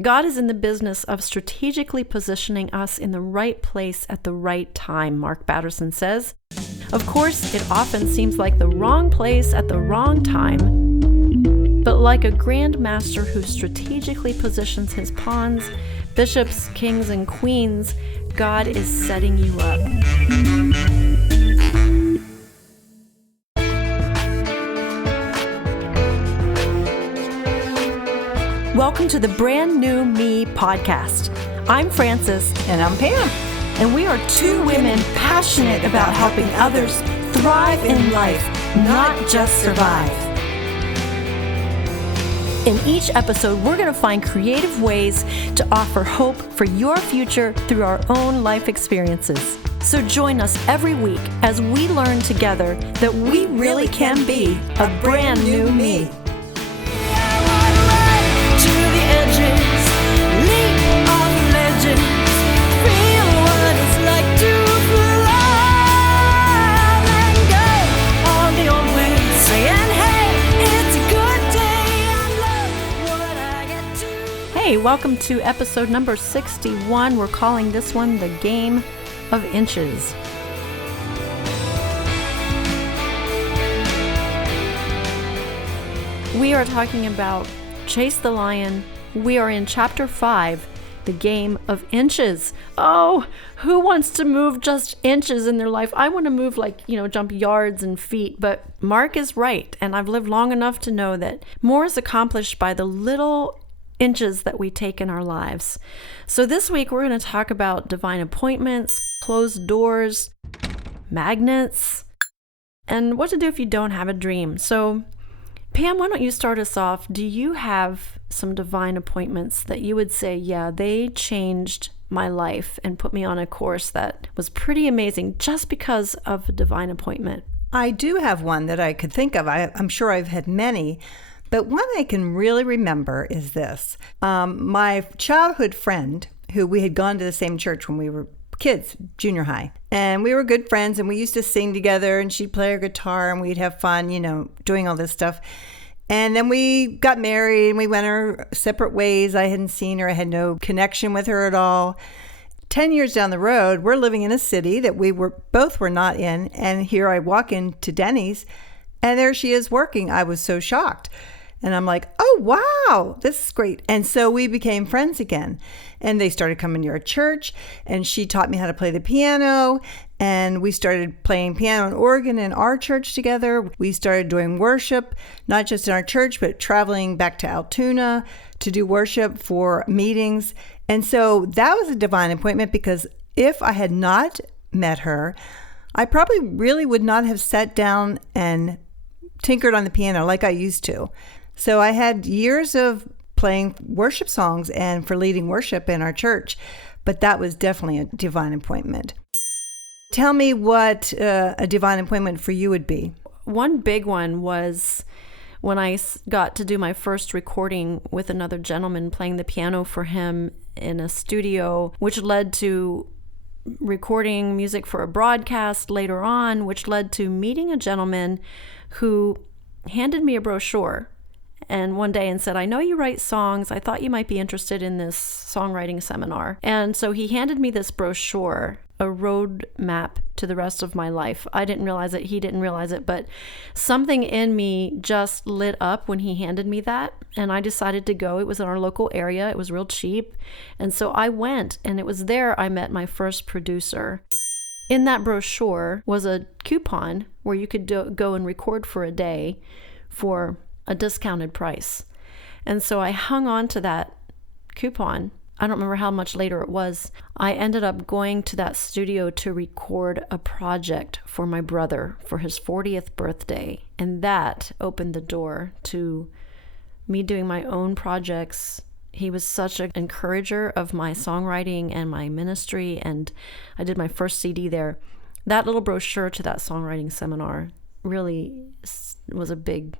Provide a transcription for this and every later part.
God is in the business of strategically positioning us in the right place at the right time, Mark Batterson says. Of course, it often seems like the wrong place at the wrong time, but like a grand master who strategically positions his pawns, bishops, kings, and queens, God is setting you up. Welcome to the Brand New Me podcast. I'm Frances. And I'm Pam. And we are two women passionate about helping others thrive in life, not just survive. In each episode, we're going to find creative ways to offer hope for your future through our own life experiences. So join us every week as we learn together that we really can be a brand new me. Hey, welcome to episode number 61. We're calling this one The Game of Inches. We are talking about Chase the Lion. We are in chapter 5, The Game of Inches. Oh, who wants to move just inches in their life? I want to move jump yards and feet, but Mark is right. And I've lived long enough to know that more is accomplished by the little inches that we take in our lives. So this week we're going to talk about divine appointments, closed doors, magnets, and what to do if you don't have a dream. So Pam, why don't you start us off? Do you have some divine appointments that you would say, yeah, they changed my life and put me on a course that was pretty amazing just because of a divine appointment? I do have one that I could think of. I'm sure I've had many. But one I can really remember is this. My childhood friend, who we had gone to the same church when we were kids, junior high, and we were good friends, and we used to sing together, and she'd play her guitar, and we'd have fun, doing all this stuff. And then we got married, and we went our separate ways. I hadn't seen her. I had no connection with her at all. 10 years down the road, we're living in a city that we both were not in, and here I walk into Denny's, and there she is working. I was so shocked. And I'm like, oh, wow, this is great. And so we became friends again. And they started coming to our church. And she taught me how to play the piano. And we started playing piano and organ in our church together. We started doing worship, not just in our church, but traveling back to Altoona to do worship for meetings. And so that was a divine appointment, because if I had not met her, I probably really would not have sat down and tinkered on the piano like I used to. So I had years of playing worship songs and for leading worship in our church, but that was definitely a divine appointment. Tell me what a divine appointment for you would be. One big one was when I got to do my first recording with another gentleman, playing the piano for him in a studio, which led to recording music for a broadcast later on, which led to meeting a gentleman who handed me a brochure. And one day and said, I know you write songs. I thought you might be interested in this songwriting seminar. And so he handed me this brochure, a road map to the rest of my life. I didn't realize it. He didn't realize it. But something in me just lit up when he handed me that. And I decided to go. It was in our local area. It was real cheap. And so I went. And it was there I met my first producer. In that brochure was a coupon where you could go and record for a day for a discounted price. And so I hung on to that coupon. I don't remember how much later it was. I ended up going to that studio to record a project for my brother for his 40th birthday. And that opened the door to me doing my own projects. He was such an encourager of my songwriting and my ministry, and I did my first CD there. That little brochure to that songwriting seminar really was a big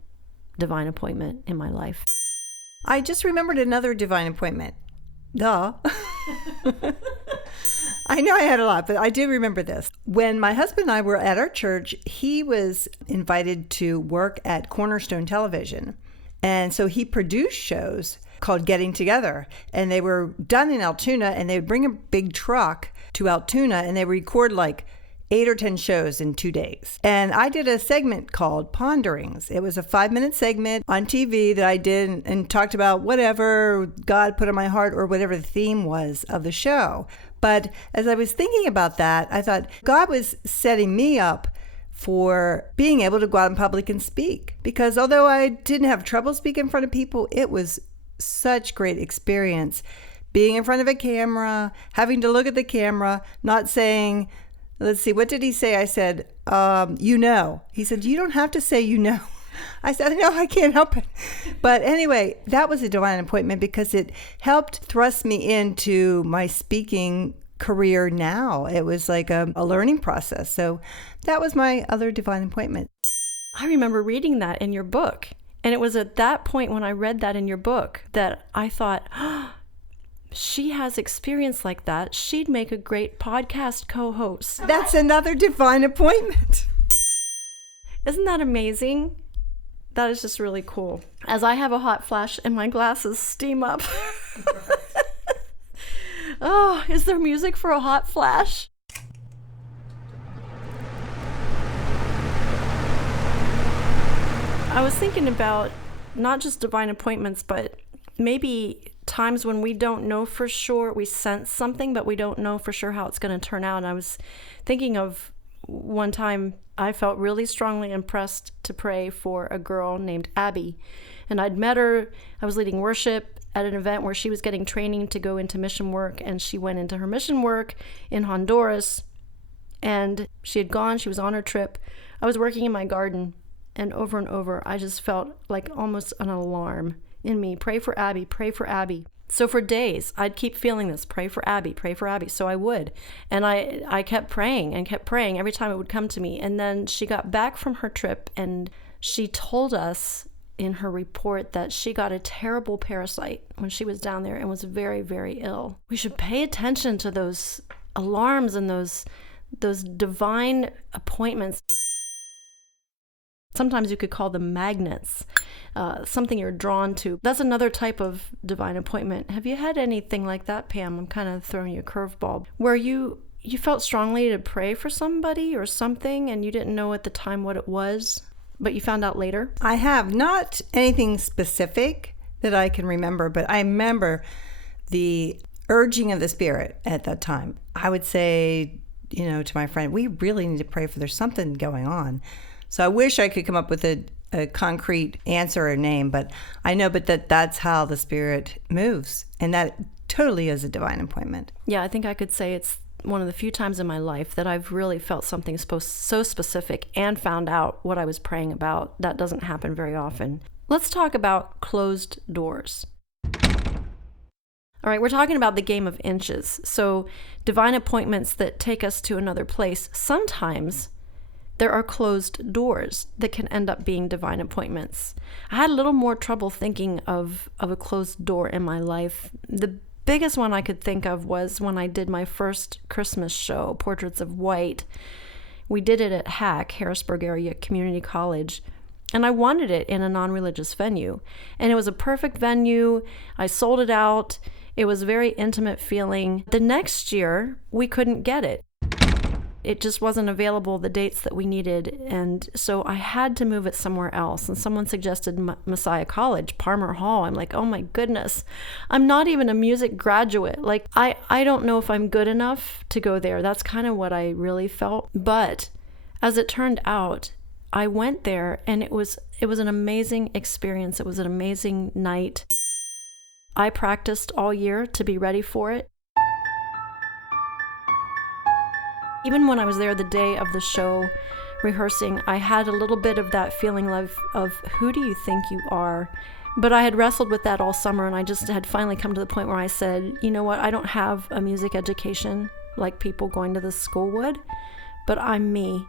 divine appointment in my life. I just remembered another divine appointment. Duh. I know I had a lot, but I do remember this. When my husband and I were at our church, he was invited to work at Cornerstone Television. And so he produced shows called Getting Together. And they were done in Altoona, and they would bring a big truck to Altoona, and they record like 8 or 10 shows in 2 days. And I did a segment called Ponderings. It was a 5-minute segment on TV that I did and talked about whatever God put on my heart or whatever the theme was of the show. But as I was thinking about that, I thought God was setting me up for being able to go out in public and speak. Because although I didn't have trouble speaking in front of people, it was such great experience being in front of a camera, having to look at the camera, not saying, let's see, what did he say? I said, you know. He said, you don't have to say you know. I said, no, I can't help it. But anyway, that was a divine appointment because it helped thrust me into my speaking career now. It was like a learning process. So that was my other divine appointment. I remember reading that in your book. And it was at that point when I read that in your book that I thought, oh, she has experience like that. She'd make a great podcast co-host. That's another divine appointment. Isn't that amazing? That is just really cool. As I have a hot flash and my glasses steam up. Oh, is there music for a hot flash? I was thinking about not just divine appointments, but maybe times when we don't know for sure, we sense something, but we don't know for sure how it's going to turn out. And I was thinking of one time I felt really strongly impressed to pray for a girl named Abby. And I'd met her, I was leading worship at an event where she was getting training to go into mission work, and she went into her mission work in Honduras, and she had gone, she was on her trip. I was working in my garden, and over, I just felt like almost an alarm in me. Pray for Abby, pray for Abby. So for days, I'd keep feeling this, pray for Abby, pray for Abby. So I would. And I kept praying every time it would come to me. And then she got back from her trip, and she told us in her report that she got a terrible parasite when she was down there and was very, very ill. We should pay attention to those alarms and those divine appointments. Sometimes you could call them magnets, something you're drawn to. That's another type of divine appointment. Have you had anything like that, Pam? I'm kind of throwing you a curveball. Where you felt strongly to pray for somebody or something and you didn't know at the time what it was, but you found out later? I have not anything specific that I can remember, but I remember the urging of the Spirit at that time. I would say, to my friend, we really need to pray for there's something going on. So I wish I could come up with a concrete answer or name, but I know that's how the Spirit moves. And that totally is a divine appointment. Yeah, I think I could say it's one of the few times in my life that I've really felt something so specific and found out what I was praying about. That doesn't happen very often. Let's talk about closed doors. All right, we're talking about the game of inches. So divine appointments that take us to another place. Sometimes there are closed doors that can end up being divine appointments. I had a little more trouble thinking of a closed door in my life. The biggest one I could think of was when I did my first Christmas show, Portraits of White. We did it at HAC, Harrisburg Area Community College, and I wanted it in a non-religious venue. And it was a perfect venue. I sold it out. It was a very intimate feeling. The next year, we couldn't get it. It just wasn't available the dates that we needed, and so I had to move it somewhere else. And someone suggested Messiah College, Palmer Hall. I'm like, oh my goodness, I'm not even a music graduate. Like, I don't know if I'm good enough to go there. That's kind of what I really felt. But as it turned out, I went there, and it was an amazing experience. It was an amazing night. I practiced all year to be ready for it. Even when I was there the day of the show rehearsing, I had a little bit of that feeling of who do you think you are? But I had wrestled with that all summer, and I just had finally come to the point where I said, you know what, I don't have a music education like people going to this school would, but I'm me,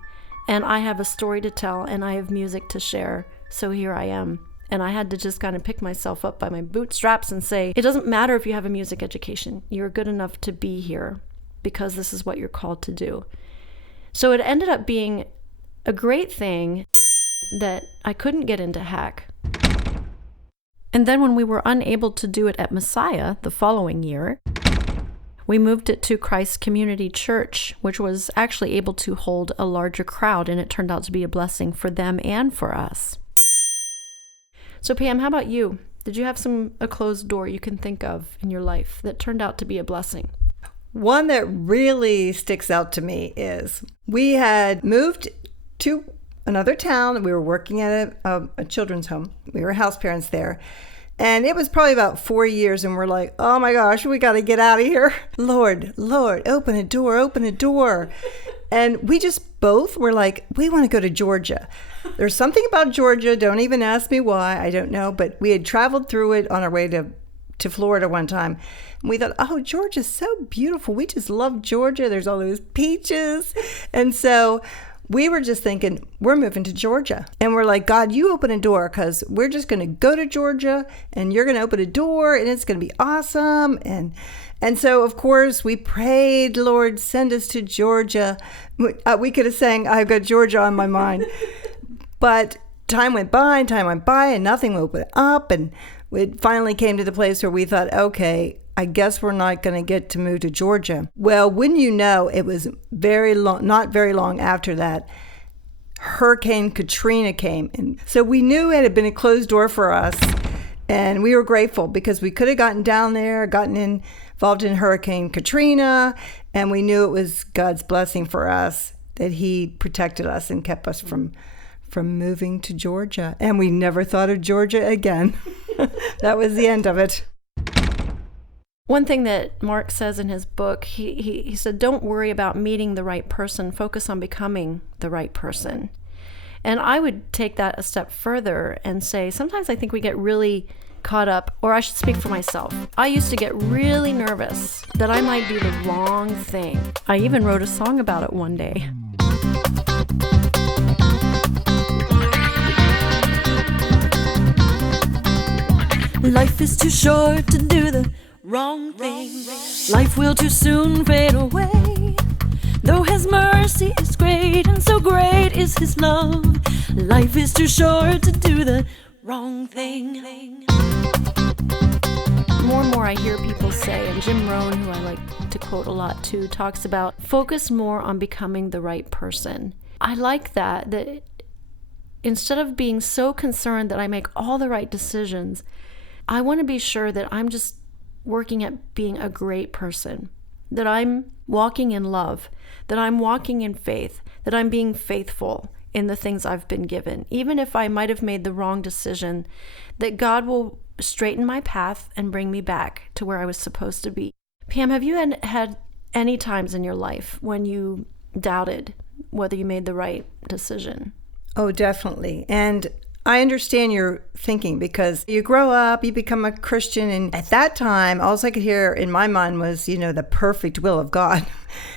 and I have a story to tell, and I have music to share, so here I am. And I had to just kind of pick myself up by my bootstraps and say, it doesn't matter if you have a music education, you're good enough to be here, because this is what you're called to do. So it ended up being a great thing that I couldn't get into HAC. And then when we were unable to do it at Messiah the following year, we moved it to Christ Community Church, which was actually able to hold a larger crowd, and it turned out to be a blessing for them and for us. So Pam, how about you? Did you have a closed door you can think of in your life that turned out to be a blessing? One that really sticks out to me is we had moved to another town. We were working at a children's home. We were house parents there. And it was probably about 4 years, and we're like, oh my gosh, we got to get out of here. Lord, open a door, open a door. And we just both were like, we want to go to Georgia. There's something about Georgia. Don't even ask me why. I don't know. But we had traveled through it on our way to Florida one time. And we thought, oh, Georgia's so beautiful. We just love Georgia. There's all those peaches. And so we were just thinking, we're moving to Georgia. And we're like, God, you open a door, because we're just going to go to Georgia, and you're going to open a door, and it's going to be awesome. And so, of course, we prayed, Lord, send us to Georgia. We could have sang, I've got Georgia on my mind. But time went by, and nothing opened up. And we finally came to the place where we thought, okay, I guess we're not going to get to move to Georgia. Well, wouldn't you know, it was not very long after that, Hurricane Katrina came. And so we knew it had been a closed door for us. And we were grateful, because we could have gotten down there, involved in Hurricane Katrina. And we knew it was God's blessing for us that he protected us and kept us from moving to Georgia. And we never thought of Georgia again. That was the end of it. One thing that Mark says in his book, he said, don't worry about meeting the right person, focus on becoming the right person. And I would take that a step further and say, sometimes I think we get really caught up, or I should speak for myself. I used to get really nervous that I might do the wrong thing. I even wrote a song about it one day. Life is too short to do the wrong thing. Life will too soon fade away. Though his mercy is great, and so great is his love, life is too short to do the wrong thing. More and more I hear people say, and Jim Rohn, who I like to quote a lot too, talks about focus more on becoming the right person. I like that instead of being so concerned that I make all the right decisions, I want to be sure that I'm just working at being a great person, that I'm walking in love, that I'm walking in faith, that I'm being faithful in the things I've been given. Even if I might have made the wrong decision, that God will straighten my path and bring me back to where I was supposed to be. Pam, have you had any times in your life when you doubted whether you made the right decision? Oh, definitely. And I understand your thinking, because you grow up, you become a Christian, and at that time, all I could hear in my mind was, the perfect will of God.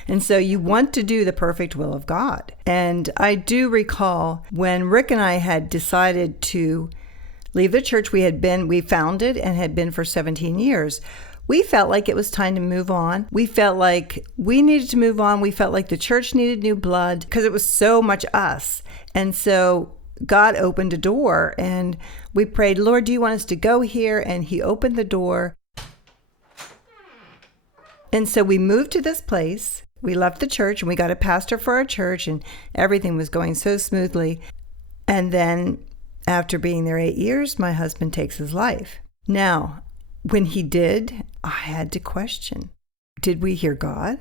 And so you want to do the perfect will of God. And I do recall when Rick and I had decided to leave the church we founded and had been for 17 years. We felt like it was time to move on. We felt like we needed to move on. We felt like the church needed new blood, because it was so much us. And so God opened a door, and we prayed, Lord, do you want us to go here? And he opened the door. And so we moved to this place. We left the church, and we got a pastor for our church, and everything was going so smoothly. And then after being there 8 years, my husband takes his life. Now, when he did, I had to question, did we hear God?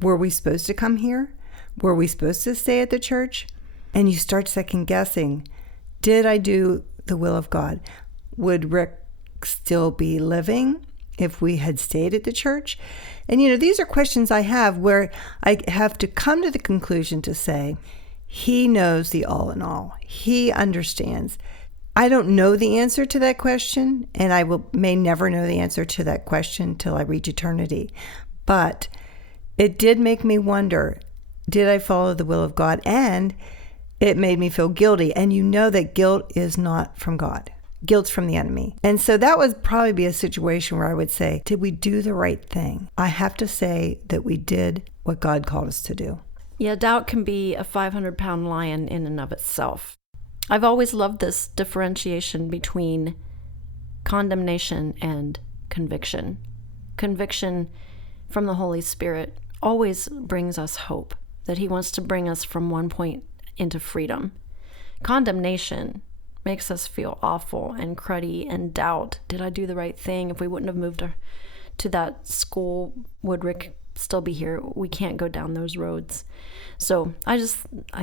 Were we supposed to come here? Were we supposed to stay at the church? And you start second guessing, did I do the will of God? Would Rick still be living if we had stayed at the church? And these are questions I have where I have to come to the conclusion to say, he knows the all in all. He understands. I don't know the answer to that question, and I may never know the answer to that question till I reach eternity. But it did make me wonder, did I follow the will of God? And it made me feel guilty. And that guilt is not from God. Guilt's from the enemy. And so that would probably be a situation where I would say, did we do the right thing? I have to say that we did what God called us to do. Yeah, doubt can be a 500-pound lion in and of itself. I've always loved this differentiation between condemnation and conviction. Conviction from the Holy Spirit always brings us hope, that he wants to bring us from one point into freedom. Condemnation makes us feel awful and cruddy and doubt, did I do the right thing? If we wouldn't have moved to that school, would Rick still be here? We can't go down those roads. So I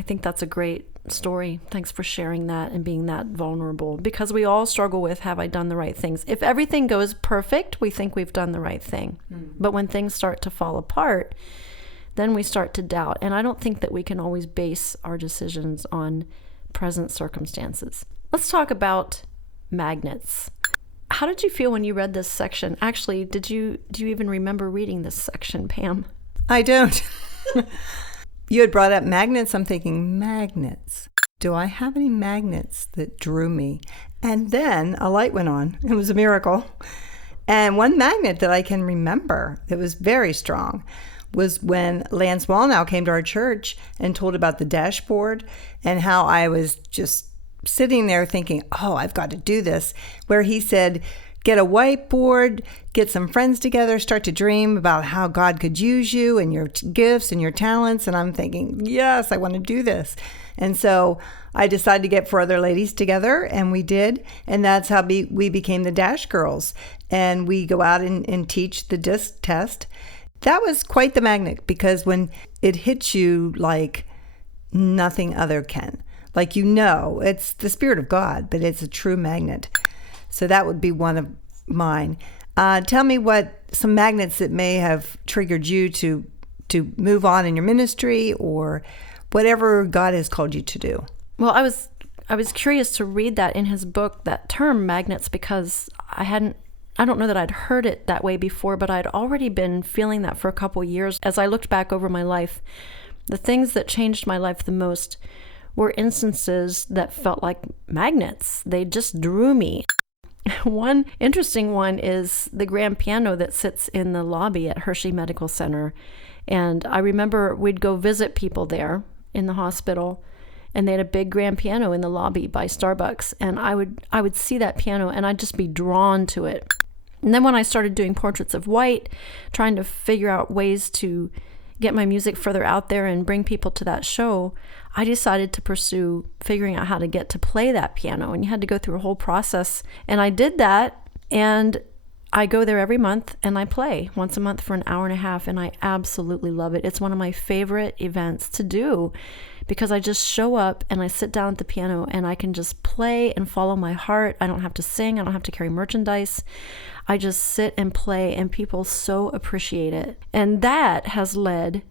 think that's a great story. Thanks for sharing that and being that vulnerable, because we all struggle with, have I done the right things? If everything goes perfect, we think we've done the right thing. But when things start to fall apart, then we start to doubt. And I don't think that we can always base our decisions on present circumstances. Let's talk about magnets. How did you feel when you read this section? Actually, do you even remember reading this section, Pam? I don't. You had brought up magnets. I'm thinking, magnets. Do I have any magnets that drew me? And then a light went on. It was a miracle. And one magnet that I can remember that was very strong was when Lance Wallnow came to our church and told about the dashboard and how I was just sitting there thinking, oh, I've got to do this, where he said, get a whiteboard, get some friends together, start to dream about how God could use you and your gifts and your talents. And I'm thinking, yes, I want to do this. And so I decided to get 4 other ladies together, and we did. And that's how we became the Dash Girls. And we go out and teach the disc test. That was quite the magnet, because when it hits you like nothing other can, like, it's the Spirit of God, but it's a true magnet. So that would be one of mine. Tell me what some magnets that may have triggered you to move on in your ministry or whatever God has called you to do. Well, I was curious to read that in his book, that term magnets, because I don't know that I'd heard it that way before, but I'd already been feeling that for a couple years. As I looked back over my life, the things that changed my life the most were instances that felt like magnets. They just drew me. One interesting one is the grand piano that sits in the lobby at Hershey Medical Center. And I remember we'd go visit people there in the hospital, and they had a big grand piano in the lobby by Starbucks. And I would see that piano and I'd just be drawn to it. And then when I started doing Portraits of White, trying to figure out ways to get my music further out there and bring people to that show, I decided to pursue figuring out how to get to play that piano. And you had to go through a whole process. And I did that, and I go there every month and I play once a month for an hour and a half, and I absolutely love it. It's one of my favorite events to do, because I just show up and I sit down at the piano and I can just play and follow my heart. I don't have to sing. I don't have to carry merchandise. I just sit and play, and people so appreciate it. And that has led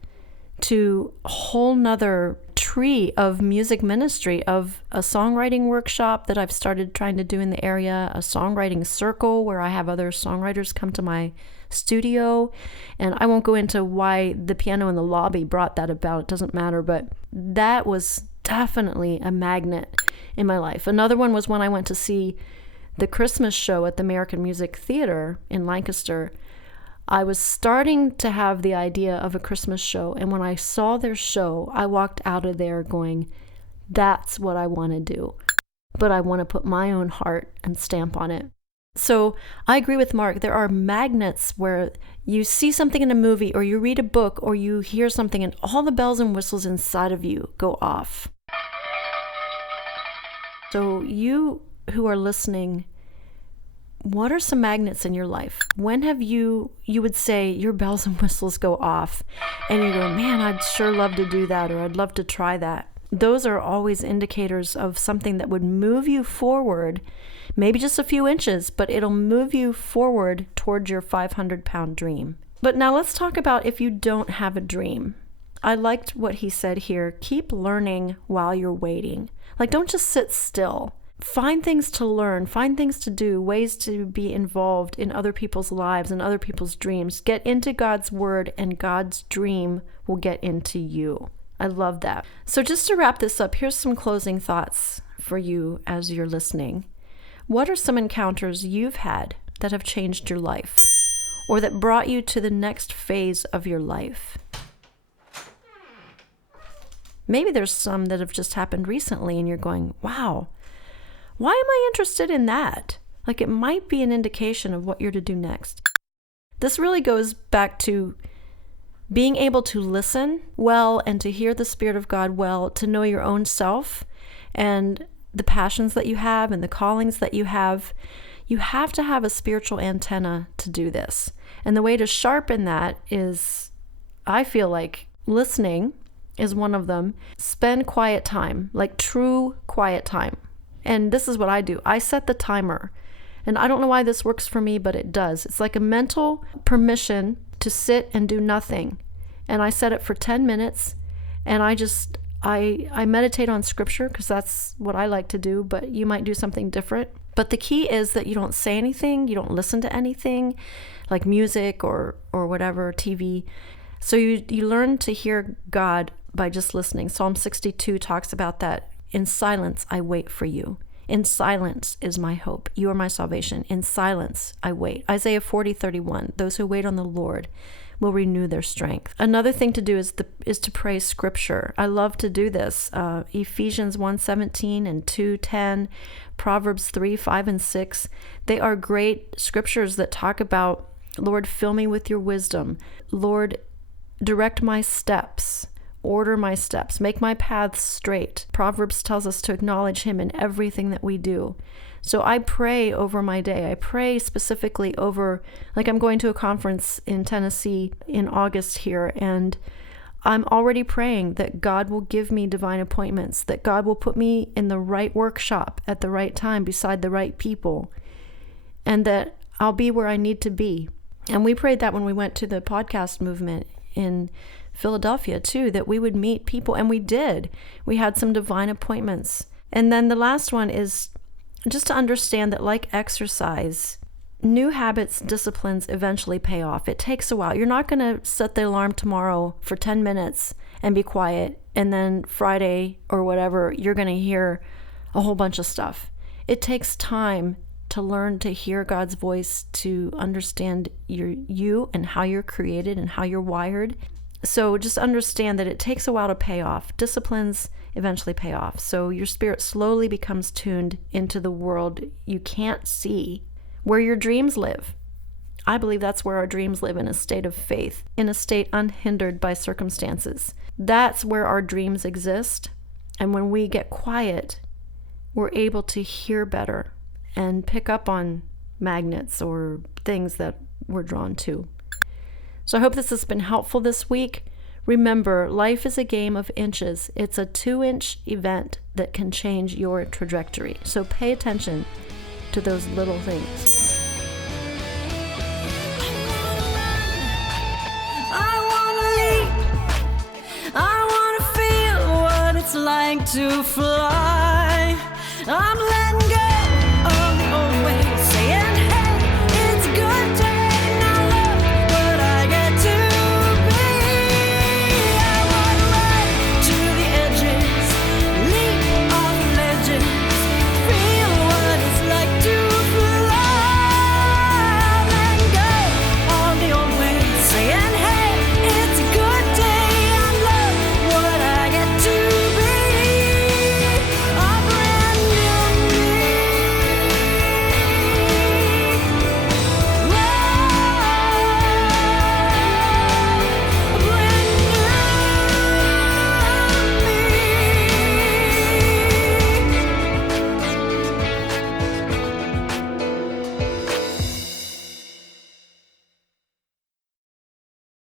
to a whole nother tree of music ministry, of a songwriting workshop that I've started trying to do in the area, a songwriting circle where I have other songwriters come to my studio. And I won't go into why the piano in the lobby brought that about. It doesn't matter, but that was definitely a magnet in my life. Another one was when I went to see the Christmas show at the American Music Theater in Lancaster. I was starting to have the idea of a Christmas show, and when I saw their show, I walked out of there going, that's what I want to do. But I want to put my own heart and stamp on it. So I agree with Mark. There are magnets where you see something in a movie, or you read a book, or you hear something, and all the bells and whistles inside of you go off. So you who are listening, what are some magnets in your life? When have you would say your bells and whistles go off and you go, man, I'd sure love to do that, or I'd love to try that. Those are always indicators of something that would move you forward, maybe just a few inches, but it'll move you forward towards your 500-pound dream. But now let's talk about if you don't have a dream. I liked what he said here. Keep learning while you're waiting. Like, don't just sit still. Find things to learn, find things to do, ways to be involved in other people's lives and other people's dreams. Get into God's word, and God's dream will get into you. I love that. So just to wrap this up, here's some closing thoughts for you as you're listening. What are some encounters you've had that have changed your life, or that brought you to the next phase of your life? Maybe there's some that have just happened recently and you're going, wow, why am I interested in that? like it might be an indication of what you're to do next. This really goes back to being able to listen well and to hear the Spirit of God well, to know your own self and the passions that you have and the callings that you have. You have to have a spiritual antenna to do this. And the way to sharpen that is, I feel like listening is one of them. Spend quiet time, like true quiet time. And this is what I do. I set the timer. And I don't know why this works for me, but it does. It's like a mental permission to sit and do nothing. And I set it for 10 minutes. And I meditate on scripture because that's what I like to do, but you might do something different. But the key is that you don't say anything, you don't listen to anything, like music or whatever, TV. So you learn to hear God by just listening. Psalm 62 talks about that. In silence, I wait for you. In silence is my hope. You are my salvation. In silence, I wait. Isaiah 40:31. Those who wait on the Lord will renew their strength. Another thing to do is to pray scripture. I love to do this. Ephesians 1:17 and 2:10, Proverbs 3:5 and 6. They are great scriptures that talk about, Lord, fill me with your wisdom. Lord, direct my steps. Order my steps, make my paths straight. Proverbs tells us to acknowledge him in everything that we do. So I pray over my day. I pray specifically over, like I'm going to a conference in Tennessee in August here, and I'm already praying that God will give me divine appointments, that God will put me in the right workshop at the right time beside the right people, and that I'll be where I need to be. And we prayed that when we went to the podcast movement in Philadelphia too, that we would meet people, and we did. We had some divine appointments. And then the last one is just to understand that, like exercise, new habits, disciplines eventually pay off. It takes a while. You're not going to set the alarm tomorrow for 10 minutes and be quiet, and then Friday or whatever, you're going to hear a whole bunch of stuff. It takes time to learn to hear God's voice, to understand you and how you're created and how you're wired. So just understand that it takes a while to pay off. Disciplines eventually pay off. So your spirit slowly becomes tuned into the world you can't see, where your dreams live. I believe that's where our dreams live, in a state of faith, in a state unhindered by circumstances. That's where our dreams exist. And when we get quiet, we're able to hear better and pick up on magnets or things that we're drawn to. So I hope this has been helpful this week. Remember, life is a game of inches. It's a 2-inch event that can change your trajectory. So pay attention to those little things. I want to feel what it's like to fly. I'm letting go.